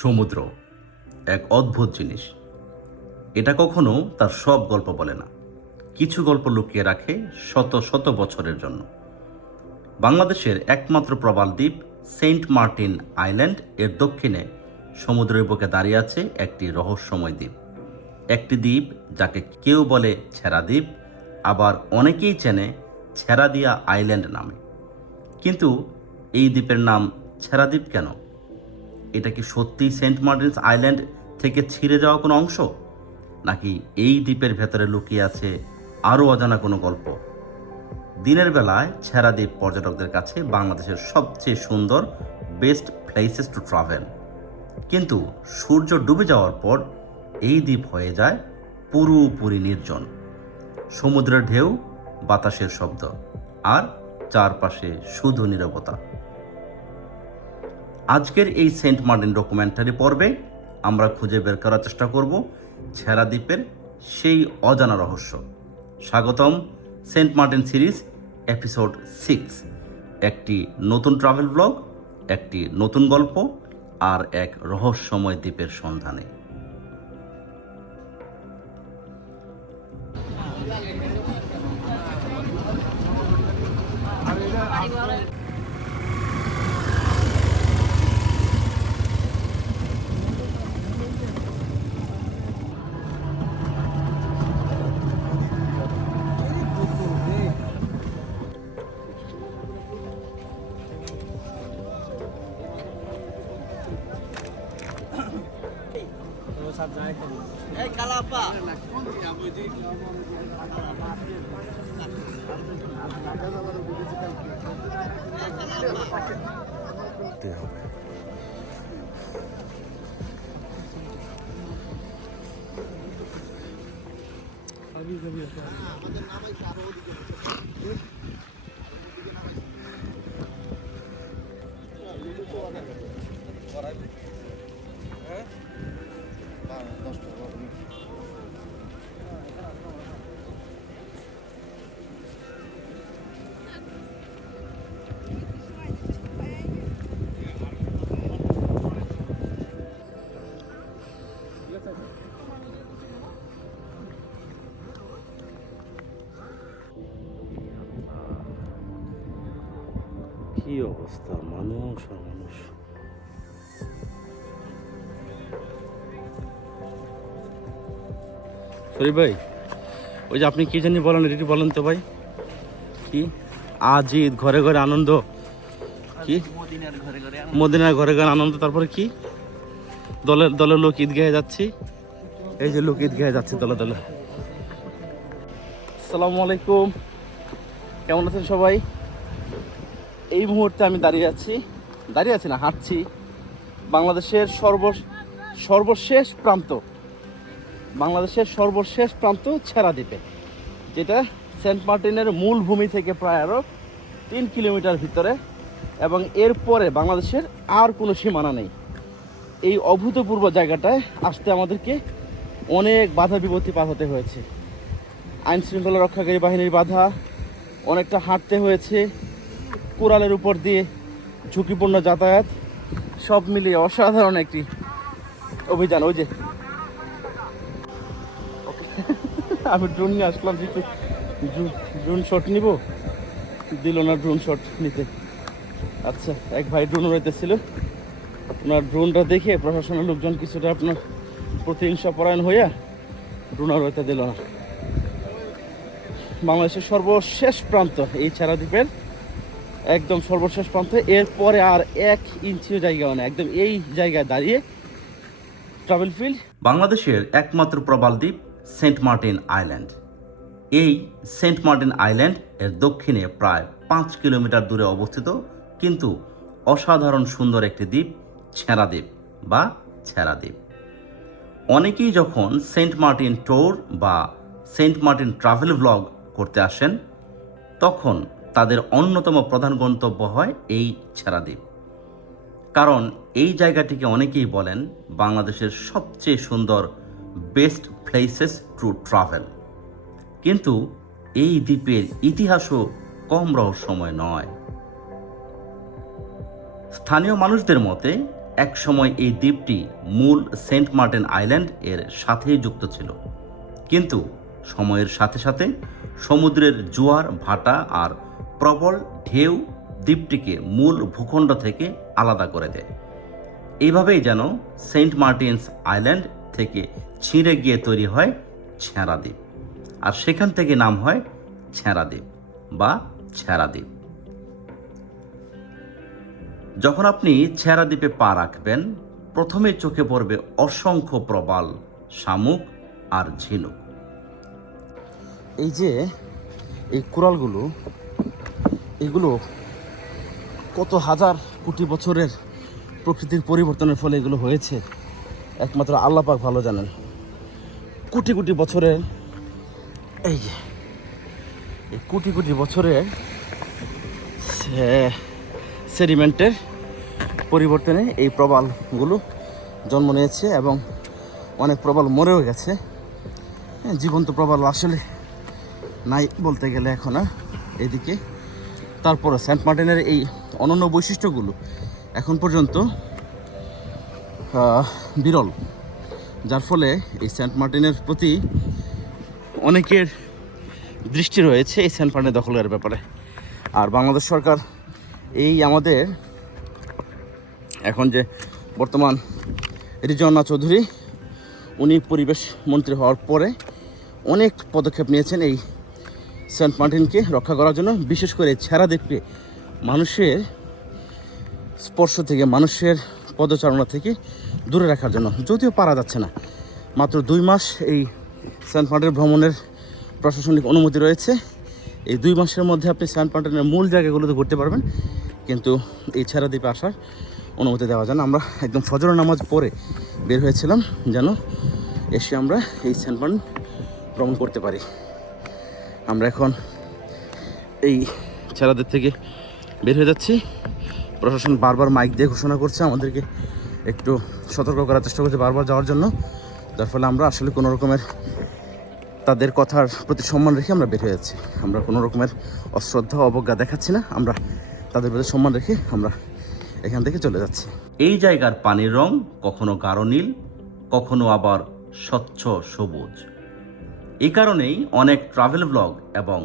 সমুদ্র এক অদ্ভুত জিনিস। এটা কখনো তার সব গল্প বলে না, কিছু গল্প লুকিয়ে রাখে শত শত বছরের জন্য। বাংলাদেশের একমাত্র প্রবাল দ্বীপ সেন্ট মার্টিন আইল্যান্ড এর দক্ষিণে সমুদ্রের বুকে দাঁড়িয়ে আছে একটি রহস্যময় দ্বীপ। একটি দ্বীপ যাকে কেউ বলে ছেঁড়া দ্বীপ, আবার অনেকেই চেনে ছেঁড়াদিয়া আইল্যান্ড নামে। কিন্তু এই দ্বীপের নাম ছেঁড়া দ্বীপ কেন? এটা কি সত্যিই সেন্ট মার্টিনস আইল্যান্ড থেকে ছিঁড়ে যাওয়া কোনো অংশ, নাকি এই দ্বীপের ভেতরে লুকিয়ে আছে আরও অজানা কোনো গল্প? দিনের বেলায় ছেঁড়া দ্বীপ পর্যটকদের কাছে বাংলাদেশের সবচেয়ে সুন্দর বেস্ট প্লেসেস টু ট্রাভেল। কিন্তু সূর্য ডুবে যাওয়ার পর এই দ্বীপ হয়ে যায় পুরোপুরি নির্জন। সমুদ্রের ঢেউ, বাতাসের শব্দ, আর চারপাশে শুধু নীরবতা। আজকের এই সেন্ট মার্টিন ডকুমেন্টারি পর্বে আমরা খুঁজে বের করার চেষ্টা করব ছেঁড়া দ্বীপের সেই অজানা রহস্য। স্বাগতম সেন্ট মার্টিন সিরিজ এপিসোড 6। একটি নতুন ট্রাভেল ব্লগ, একটি নতুন গল্প, আর এক রহস্যময় দ্বীপের সন্ধানে। কি অবস্থা, মানুষ আর মানুষ। সরি ভাই, ওই যে আপনি কি জানি বলেন, এটি বলেন তো ভাই। কি আজ ঈদ, ঘরে ঘরে আনন্দ? কি মদিনার ঘরে ঘরে আনন্দ? তারপরে কি দলের দলের লোক ঈদগাহে যাচ্ছি। এই যে লোক ঈদগাহে যাচ্ছে দলে দলে। আসসালামু আলাইকুম, কেমন আছেন সবাই? এই মুহূর্তে আমি দাঁড়িয়ে আছি না, হাঁটছি বাংলাদেশের সর্বশেষ প্রান্ত ছেঁড়া দ্বীপে, যেটা সেন্ট মার্টিনের মূল ভূমি থেকে প্রায় আরও 3 কিলোমিটার ভিতরে, এবং এরপরে বাংলাদেশের আর কোনো সীমানা নেই। এই অভূতপূর্ব জায়গাটায় আসতে আমাদেরকে অনেক বাধা বিপত্তি পার হতে হয়েছে। আইন শৃঙ্খলা রক্ষাকারী বাহিনীর বাধা, অনেকটা হাঁটতে হয়েছে, কোরালের উপর দিয়ে ঝুঁকিপূর্ণ যাতায়াত, সব মিলিয়ে অসাধারণ একটি অভিযান। ওই যে আমি ড্রোন নিয়ে আসলাম, যেহেতু ড্রোন শট নিব, দিল না ড্রোন শট নিতে। আচ্ছা, এক ভাই ড্রোন উড়াইতেছিল, ওনার ড্রোনটা দেখে প্রশাসনের লোকজন কিছুটা আপনার প্রতিহিংসা পরায়ণ হইয়া ড্রোন উড়াইতে দিল না। বাংলাদেশের সর্বশেষ প্রান্ত এই ছেঁড়া দ্বীপের, একদম সর্বশেষ প্রান্ত। এরপরে আর 1 ইঞ্চিও জায়গাও নেই, একদম এই জায়গায় দাঁড়িয়ে ট্রাভেল ফিল্ড। বাংলাদেশের একমাত্র প্রবাল দ্বীপ সেন্ট মার্টিন আইল্যান্ড। এই সেন্ট মার্টিন আইল্যান্ড এর দক্ষিণে প্রায় 5 কিলোমিটার দূরে অবস্থিত, কিন্তু অসাধারণ সুন্দর একটি দ্বীপ ছেঁড়া দ্বীপ বা ছেঁড়া দ্বীপ। অনেকেই যখন সেন্ট মার্টিন ট্যুর বা সেন্ট মার্টিন ট্রাভেল ব্লগ করতে আসেন, তখন তাদের অন্যতম প্রধান গন্তব্য হয় এই ছেঁড়া দ্বীপ। কারণ এই জায়গাটিকে অনেকেই বলেন বাংলাদেশের সবচেয়ে সুন্দর বেস্ট প্লেসেস টু ট্রাভেল। কিন্তু এই দ্বীপের ইতিহাসও কম রহস্যময় নয়। স্থানীয় মানুষদের মতে একসময় এই দ্বীপটি মূল সেন্ট মার্টিন আইল্যান্ড এর সাথেই যুক্ত ছিল, কিন্তু সময়ের সাথে সাথে সমুদ্রের জোয়ার ভাটা আর প্রবল ঢেউ দ্বীপটিকে মূল ভূখণ্ড থেকে আলাদা করে দেয়। এইভাবেই যেন সেন্ট মার্টিনস আইল্যান্ড থেকে ছিঁড়ে গিয়ে তৈরি হয় ছেঁড়া দ্বীপ, আর সেখান থেকে নাম হয় ছেঁড়া দ্বীপ বা ছেঁড়া দ্বীপ। যখন আপনি ছেঁড়া দ্বীপে পা রাখবেন, প্রথমে চোখে পড়বে অসংখ্য প্রবাল, শামুক আর ঝিনুক। এই যে এই কোরালগুলো, এগুলো কত হাজার কোটি বছরের প্রকৃতির পরিবর্তনের ফলে এগুলো হয়েছে, একমাত্র আল্লাহ পাক ভালো জানেন। কোটি কোটি বছরের এই কোটি কোটি বছরের সেডিমেন্টের পরিবর্তনে এই প্রবালগুলো জন্ম নিয়েছে এবং অনেক প্রবাল মরেও গেছে। জীবন্ত প্রবাল আসলে নাই বলতে গেলে এখন এদিকে। তারপরে সেন্ট মার্টিনের এই অনন্য বৈশিষ্ট্যগুলো এখন পর্যন্ত বিরল, যার ফলে এই সেন্ট মার্টিনের প্রতি অনেকের দৃষ্টি রয়েছে এই সেন্ট মার্টিন দখলের ব্যাপারে। আর বাংলাদেশ সরকার এই আমাদের এখন যে বর্তমান রিজওয়ানা চৌধুরী, উনি পরিবেশ মন্ত্রী হওয়ার পরে অনেক পদক্ষেপ নিয়েছেন এই সেন্ট মার্টিনকে রক্ষা করার জন্য, বিশেষ করে ছেঁড়া দ্বীপকে মানুষের স্পর্শ থেকে, মানুষের পদচারণা থেকে দূরে রাখার জন্য। যদিও পারা যাচ্ছে না, মাত্র 2 মাস এই সেন্ট মার্টিন ভ্রমণের প্রশাসনিক অনুমতি রয়েছে। এই 2 মাসের মধ্যে আপনি সেন্ট মার্টিনের মূল জায়গাগুলোতে ঘুরতে পারবেন, কিন্তু এই ছেঁড়া দ্বীপে আসার অনুমতি দেওয়া যায় না। আমরা একদম ফজর নামাজ পড়ে বের হয়েছিলাম যেন এসে আমরা এই সেন্ট মার্টিন ভ্রমণ করতে পারি। আমরা এখন এই ছেঁড়া দ্বীপ থেকে বের হয়ে যাচ্ছি। প্রশাসন বারবার মাইক দিয়ে ঘোষণা করছে, আমাদেরকে একটু সতর্ক করার চেষ্টা করছে বারবার যাওয়ার জন্য, যার ফলে আমরা আসলে কোনো রকমের তাদের কথার প্রতি সম্মান রেখে আমরা বের হয়ে যাচ্ছি। আমরা কোনো রকমের অশ্রদ্ধা অবজ্ঞা দেখাচ্ছি না, আমরা তাদের প্রতি সম্মান রেখে আমরা এখান থেকে চলে যাচ্ছি। এই জায়গার পানির রং কখনো গাঢ় নীল, কখনো আবার স্বচ্ছ সবুজ। এই কারণেই অনেক ট্রাভেল ব্লগ এবং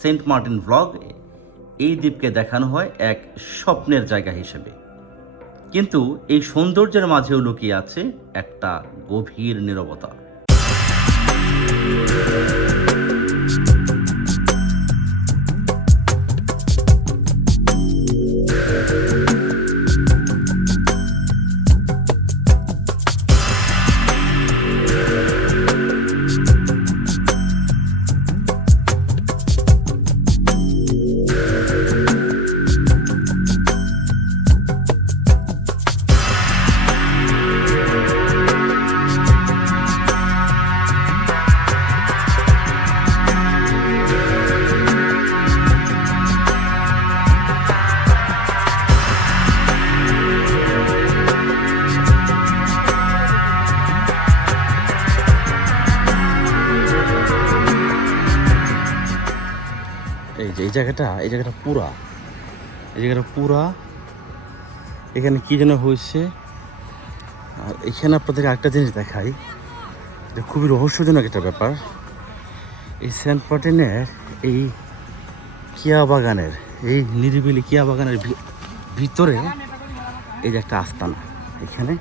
সেন্ট মার্টিন ব্লগ এই দ্বীপকে দেখানো হয় এক স্বপ্নের জায়গা হিসেবে। কিন্তু এই সৌন্দর্যের মাঝেও লুকিয়ে আছে একটা গভীর নীরবতা। এই জায়গাটা পুরা এখানে কি যেন হয়েছে। আর এখানে আপনাদেরকে আরেকটা জিনিস দেখাই, যে খুবই রহস্যজনক একটা ব্যাপার। এই সেন্ট মার্টিনের এই কিয়া বাগানের, এই নিরিবিলি কিয়া বাগানের ভিতরে এই যে একটা আস্তানা, এখানে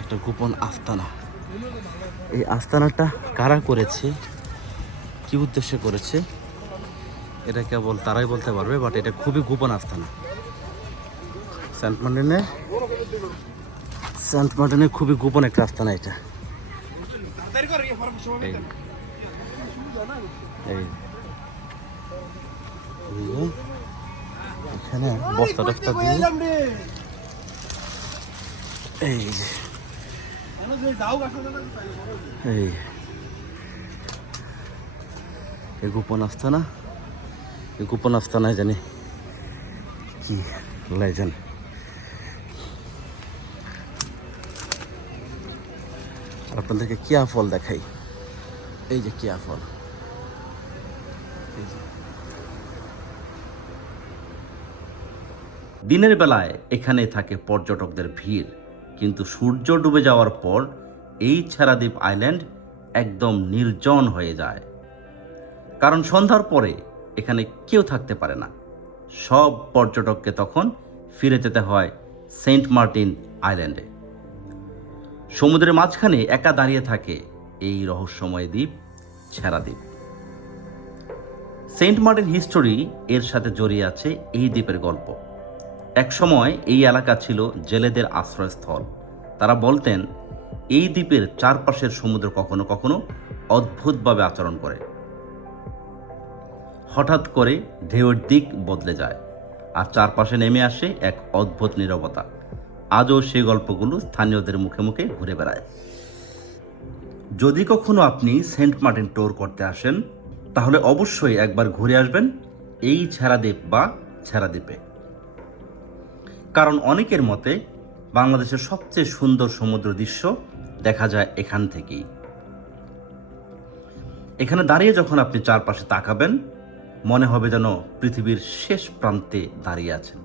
একটা গোপন আস্তানা। এই আস্তানাটা কারা করেছে, কি উদ্দেশ্যে করেছে, এটা কেবল তারাই বলতে পারবে, বাট এটা খুবই গোপন আস্তানা। সেন্ট মার্টিনের খুবই গোপন একটা আস্তানা এটা। এখানে বস্তা টস্তা দিয়ে এই গোপন আস্তানা, এই গোপন আস্তানায় জানি কি লেজেন্ড। আপনাদেরকে কিয়া ফল দেখাই, এই যে কিয়া ফল। দিনের বেলায় এখানে থাকে পর্যটকদের ভিড়, কিন্তু সূর্য ডুবে যাওয়ার পর এই ছেড়াদ্বীপ আইল্যান্ড একদম নির্জন হয়ে যায়, কারণ সন্ধ্যার পরে এখানে কেউ থাকতে পারে না। সব পর্যটককে তখন ফিরে যেতে হয় সেন্ট মার্টিন আইল্যান্ডে। সমুদ্রের মাঝখানে একা দাঁড়িয়ে থাকে এই রহস্যময় দ্বীপ ছেড়াদ্বীপ। সেন্ট মার্টিন হিস্টোরি এর সাথে জড়িয়ে আছে এই দ্বীপের গল্প। একসময় এই এলাকা ছিল জেলেদের আশ্রয়স্থল। তারা বলতেন এই দ্বীপের চারপাশের সমুদ্র কখনো কখনো অদ্ভুতভাবে আচরণ করে, হঠাৎ করে ঢেউয়ের দিক বদলে যায় আর চারপাশে নেমে আসে এক অদ্ভুত নীরবতা। আজও সেই গল্পগুলো স্থানীয়দের মুখে মুখে ঘুরে বেড়ায়। যদি কখনো আপনি সেন্ট মার্টিন ট্যুর করতে আসেন তাহলে অবশ্যই একবার ঘুরে আসবেন এই ছেড়াদ্বীপ বা ছেড়াদ্বীপে, কারণ অনেকের মতে বাংলাদেশের সবচেয়ে সুন্দর সমুদ্র দৃশ্য দেখা যায় এখান থেকেই। এখানে দাঁড়িয়ে যখন আপনি চারপাশে তাকাবেন মনে হবে যেন পৃথিবীর শেষ প্রান্তে দাঁড়িয়ে আছেন।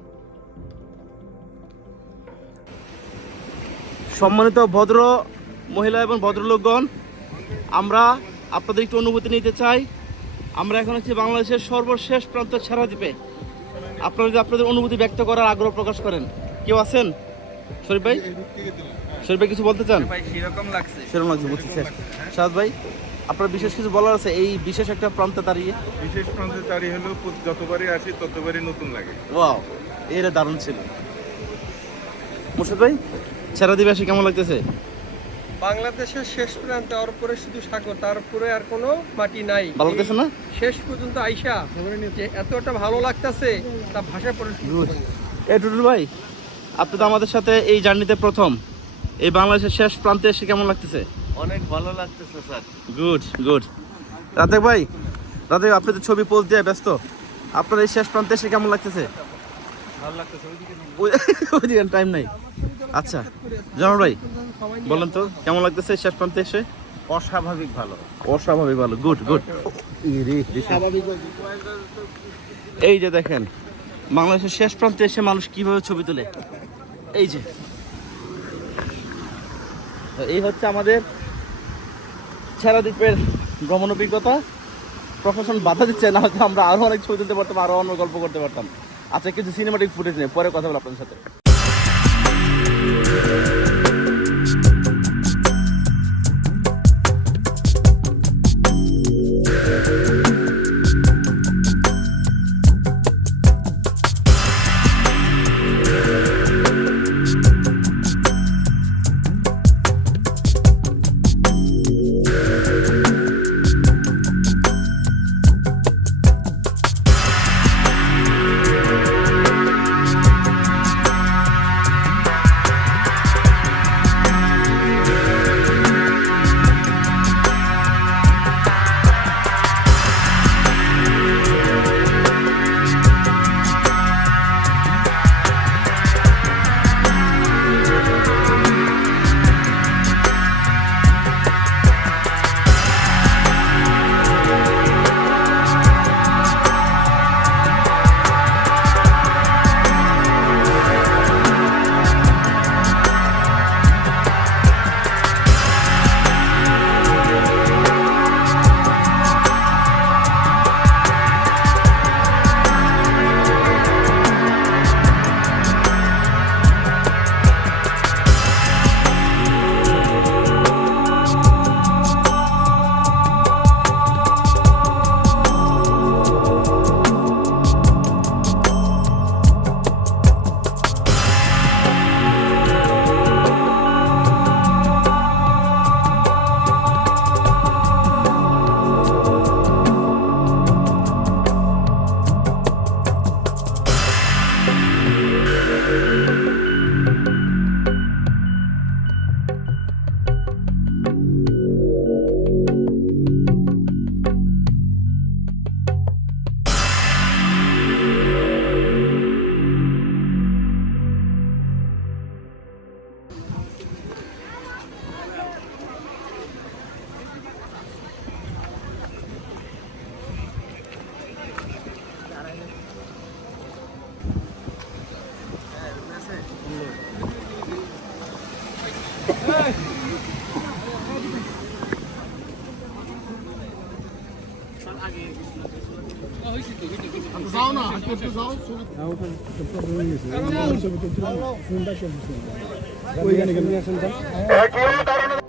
সম্মানিত ভদ্র মহিলা এবং ভদ্রলোকগণ, আমরা আপনাদের একটু অনুভূতি নিতে চাই। আমরা এখন আছি বাংলাদেশের সর্বশেষ প্রান্ত ছেড়াদ্বীপে। আপনারা যদি আপনাদের অনুভূতি ব্যক্ত করার আগ্রহ প্রকাশ করেন, কেউ আছেন? শরীফ ভাই, শরীফ ভাই কিছু বলতে চান? ভাই সেরকম লাগছে। সেরকম লাগছে, বুঝছি। সাদ ভাই, আপনার বিশেষ কিছু বলার আছে এই বিশেষ একটা প্রান্তে দাঁড়িয়ে? বিশেষ প্রান্তে দাঁড়িয়ে হলো যতবারই আসি ততবারই নতুন লাগে। ওয়াও, এর দারুণ ছিল। মুর্শিদ ভাই, ছেড়াদ্বীপে এসে কেমন লাগতেছে? বাংলাদেশের শেষ প্রান্তে ওর উপরে শুধু সাগর, তার উপরে আর কোনো মাটি নাই। ভালো লাগতেছে না? শেষ পর্যন্ত আইসা যে এতটা ভালো লাগতেছে তা ভাষায় পড়ে এই টুটুল ভাই, আপনি তো আমাদের সাথে এই জার্নিতে প্রথম। এই বাংলাদেশের শেষ প্রান্তে এসে কেমন লাগতেছে? অনেক ভালো লাগতেছে স্যার। Good good. রাতেক ভাই, রাতেক আপনি তো ছবি পোস্ট দিয়ে ব্যস্ত, আপনার এই শেষ প্রান্তে এসে কেমন লাগতেছে? ভালো লাগতেছে। ওইদিকে টাইম নাই। আচ্ছা জামাল ভাই, বলেন তো কেমন লাগতেছে শেষ প্রান্তে এসে? অস্বাভাবিক ভালো। অস্বাভাবিক ভালো। Good good. এই যে দেখেন বাংলাদেশের শেষ প্রান্তে এসে মানুষ কিভাবে ছবি তোলে। এই যে তো এই হচ্ছে আমাদের ছেড়াদ্বীপের ভ্রমণ অভিজ্ঞতা। প্রশাসন বাধা দিচ্ছে না, হয়তো আমরা আরো অনেক ছবি তুলতে পারতাম, আরো অন্য গল্প করতে পারতাম। আচ্ছা, কিছু সিনেমাটিক ফুটেজ নেই, পরে কথা বলবো আপনাদের সাথে।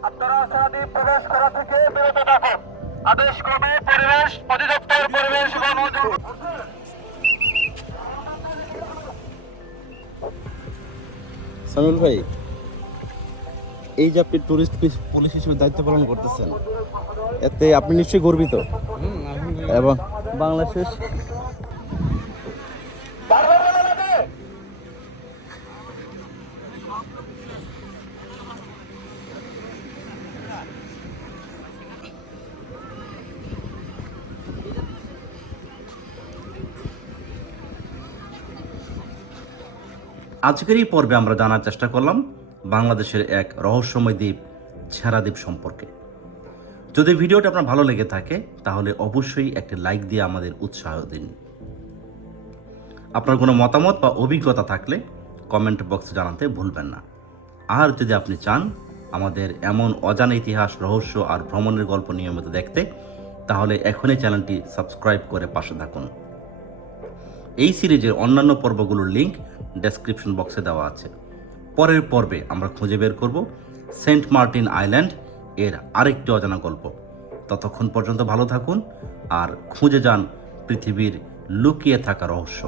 আপনারা সারাদিন প্রবেশ করা থেকে বিরত থাকুন। আদেশ ক্রমে পরিবেশ অধিদপ্তর পরিবেশ এবং সামিউল ভাই, এই যে আপনি টুরিস্ট পুলিশ হিসেবে দায়িত্ব পালন করতেছেন, এতে আপনি নিশ্চয়ই গর্বিত এবং বাংলাদেশের আজকের এই পর্বে আমরা জানার চেষ্টা করলাম বাংলাদেশের এক রহস্যময় দ্বীপ ছেড়া দ্বীপ সম্পর্কে। যদি ভিডিওটা আপনার ভালো লেগে থাকে তাহলে অবশ্যই একটি লাইক দিয়ে আমাদের উৎসাহ দিন। আপনার কোনো মতামত বা অভিজ্ঞতা থাকলে কমেন্ট বক্সে জানাতে ভুলবেন না। আর যদি আপনি চান আমাদের এমন অজানা ইতিহাস, রহস্য আর ভ্রমণের গল্প নিয়মিত দেখতে, তাহলে এখনই চ্যানেলটি সাবস্ক্রাইব করে পাশে থাকুন। এই সিরিজের অন্যান্য পর্বগুলোর লিঙ্ক ডেসক্রিপশন বক্সে দেওয়া আছে। পরের পর্বে আমরা খুঁজে বের করব সেন্ট মার্টিন আইল্যান্ড এর আরেকটি অজানা গল্প। ততক্ষণ পর্যন্ত ভালো থাকুন আর খুঁজে যান পৃথিবীর লুকিয়ে থাকা রহস্য।